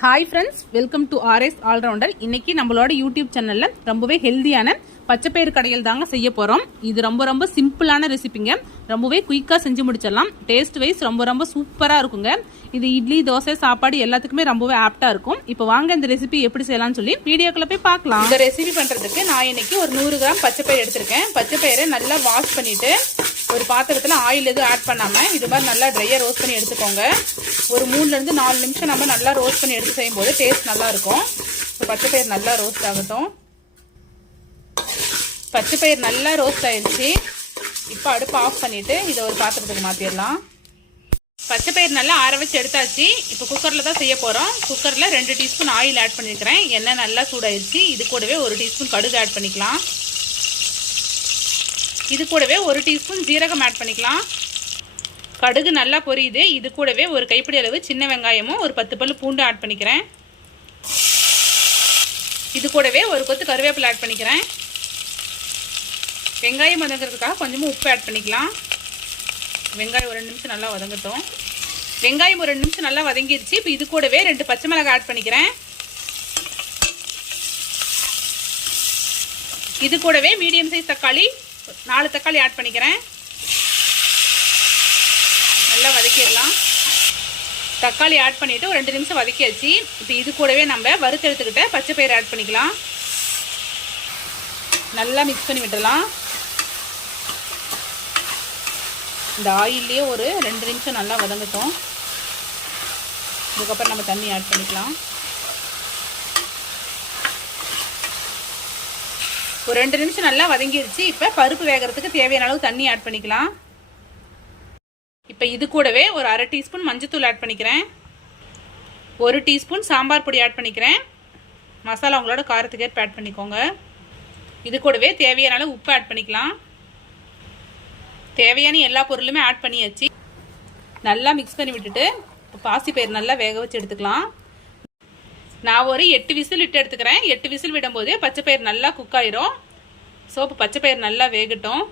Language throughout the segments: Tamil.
Hi friends, welcome to RS allrounder. இன்னைக்கு நம்மளோட யூடியூப் சேனல்ல ரொம்பவே ஹெல்தியான பச்சைப்பயிறு கடையில் தாங்க செய்ய போறோம். இது ரொம்ப சிம்பிளான ரெசிபிங்க. ரொம்பவே குயிக்கா செஞ்சு முடிச்சிடலாம். டேஸ்ட் வைஸ் ரொம்ப சூப்பரா இருக்குங்க. இது இட்லி, தோசை, சாப்பாடு எல்லாத்துக்குமே ரொம்பவே ஆப்டா இருக்கும். இப்போ வாங்க இந்த ரெசிபி எப்படி செய்யலாம்னு சொல்லி வீடியோக்குள்ள போய் பார்க்கலாம். இந்த ரெசிபி பண்றதுக்கு நான் இன்னைக்கு ஒரு 100 கிராம் பச்சைப்பயிறு எடுத்திருக்கேன். பச்சைப்பயிரை நல்லா வாஷ் பண்ணிட்டு ஒரு பாத்திரத்துல ஆயில் எதுவும் ஆட் பண்ணாம இது மாதிரி நல்லா ட்ரையா ரோஸ்ட் பண்ணி எடுத்துக்கோங்க. ஒரு 3 ல இருந்து 4 நிமிஷம் நம்ம நல்லா ரோஸ்ட் பண்ணி எடுத்து செய்யும்போது டேஸ்ட் நல்லா இருக்கும். பச்சைப்பயிறு நல்லா ரோஸ்ட் ஆகட்டும். பச்சைப்பயிறு நல்லா ரோஸ்ட் ஆயிடுச்சு. இப்போ அடுப்பு ஆஃப் பண்ணிட்டு இதை ஒரு பாத்திரத்துக்கு மாத்திடலாம். பச்சைப்பயிறு நல்லா ஆற வச்சு எடுத்தாச்சு. இப்போ குக்கரில் தான் செய்ய போகிறோம். குக்கரில் 2 டீஸ்பூன் ஆயில் ஆட் பண்ணியிருக்கிறேன். எண்ணெய் நல்லா சூடாயிருச்சு. இது கூடவே 1 டீஸ்பூன் கடுகு ஆட் பண்ணிக்கலாம். இது கூடவே 1 டீஸ்பூன் ஜீரகம் ஆட் பண்ணிக்கலாம். கடுகு நல்லா பொரியுது. இது கூடவே ஒரு கைப்பிடி அளவு சின்ன வெங்காயமும் ஒரு 10 பல்லு பூண்டு ஆட் பண்ணிக்கிறேன். இது கூடவே ஒரு கொத்து கருவேப்பிலை ஆட் பண்ணிக்கிறேன். வெங்காயம் வதங்கிறதுக்காக கொஞ்சமாக உப்பு ஆட் பண்ணிக்கலாம். வெங்காயம் ஒரு 2 நிமிஷம் நல்லா வதங்கட்டும். வெங்காயம் ஒரு 2 நிமிஷம் நல்லா வதங்கிடுச்சு. இப்போ இது கூடவே 2 பச்சை மிளகாய் ஆட் பண்ணிக்கிறேன். இது கூடவே மீடியம் சைஸ் தக்காளி 4 தக்காளி ஆட் பண்ணிக்கிறேன். நல்லா வதக்கிடலாம். தக்காளி ஆட் பண்ணிவிட்டு ஒரு 2 நிமிஷம் வதக்கியாச்சு. இப்போ இது கூடவே நம்ம வறுத்து எடுத்துக்கிட்ட பச்சைப்பயிறு ஆட் பண்ணிக்கலாம். நல்லா மிக்ஸ் பண்ணி விட்டுடலாம். இந்த ஆயிலே ஒரு 2 நிமிஷம் நல்லா வதங்கட்டும். இதுக்கப்புறம் நம்ம தண்ணி ஆட் பண்ணிக்கலாம். ஒரு 2 நிமிஷம் நல்லா வதங்கிடுச்சு. இப்போ பருப்பு வேகிறதுக்கு தேவையான அளவு தண்ணி ஆட் பண்ணிக்கலாம். இப்போ இது கூடவே ஒரு 1/2 டீஸ்பூன் மஞ்சத்தூள் ஆட் பண்ணிக்கிறேன். 1 டீஸ்பூன் சாம்பார் பொடி ஆட் பண்ணிக்கிறேன். மசாலா உங்களோட காரத்துக்கு ஏற்ப ஆட் பண்ணிக்கோங்க. இது கூடவே தேவையான அளவு உப்பு ஆட் பண்ணிக்கலாம். தேவையான எல்லா பொருளுமே ஆட் பண்ணியாச்சு. நல்லா மிக்ஸ் பண்ணி விட்டுட்டு பாசிப்பயிறு நல்லா வேக வச்சு எடுத்துக்கலாம். நான் ஒரு 8 விசில் விட்டு எடுத்துக்கிறேன். 8 விசில் விடும்போது பச்சைப்பயிறு நல்லா குக் ஆயிரும். சோப்பு பச்சைப்பயிறு நல்லா வேகட்டும்.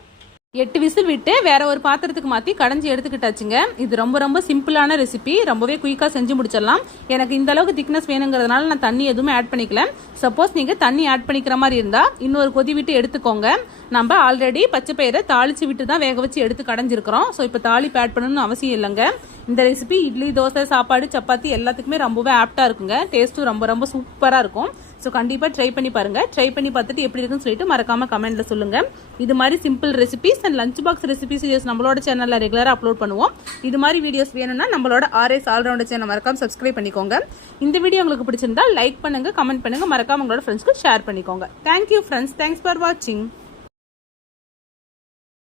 8 விசில் விட்டு வேற ஒரு பாத்திரத்துக்கு மாற்றி கடைஞ்சி எடுத்துக்கிட்டாச்சுங்க. இது ரொம்ப சிம்பிளான ரெசிபி. ரொம்பவே குயிக்காக செஞ்சு முடிச்சிடலாம். எனக்கு இந்த அளவுக்கு திக்னஸ் வேணுங்கிறதுனால நான் தண்ணி எதுவுமே ஆட் பண்ணிக்கல. சப்போஸ் நீங்கள் தண்ணி ஆட் பண்ணிக்கிற மாதிரி இருந்தால் இன்னொரு கொதி விட்டு எடுத்துக்கோங்க. நம்ம ஆல்ரெடி பச்சைப்பயிரை தாளிச்சு விட்டு தான் வேக வச்சு எடுத்து கடைஞ்சிருக்கிறோம். ஸோ இப்போ தாளிப்பு ஆட் பண்ணணும்னு அவசியம் இல்லைங்க. இந்த ரெசிபி இட்லி, தோசை, சாப்பாடு, சப்பாத்தி எல்லாத்துக்குமே ரொம்பவே ஆப்டாக இருக்குங்க. டேஸ்ட்டும் ரொம்ப சூப்பராக இருக்கும். ஸோ கண்டிப்பாக ட்ரை பண்ணி பாருங்கள். ட்ரை பண்ணி பார்த்துட்டு எப்படி இருக்குன்னு சொல்லிட்டு மறக்காம கமெண்ட்டில் சொல்லுங்கள். இது மாதிரி simple recipes and lunch box recipes videos நம்மளோட சேனலில் ரெகுலராக அப்லோட் பண்ணுவோம். இது மாதிரி வீடியோஸ் வேணும்னா நம்மளோட ஆர்எஸ் ஆல்ரவுண்டர் சேனல் மறக்காம சப்ஸ்கிரைப் பண்ணிக்கோங்க. இந்த வீடியோ உங்களுக்கு பிடிச்சிருந்தா லைக் பண்ணுங்கள், கமெண்ட் பண்ணுங்கள், மறக்காம உங்களோட ஃப்ரெண்ட்ஸ்க்கு ஷேர் பண்ணிக்கோங்க. Thank you friends. தேங்க்ஸ் ஃபார் வாட்சிங்.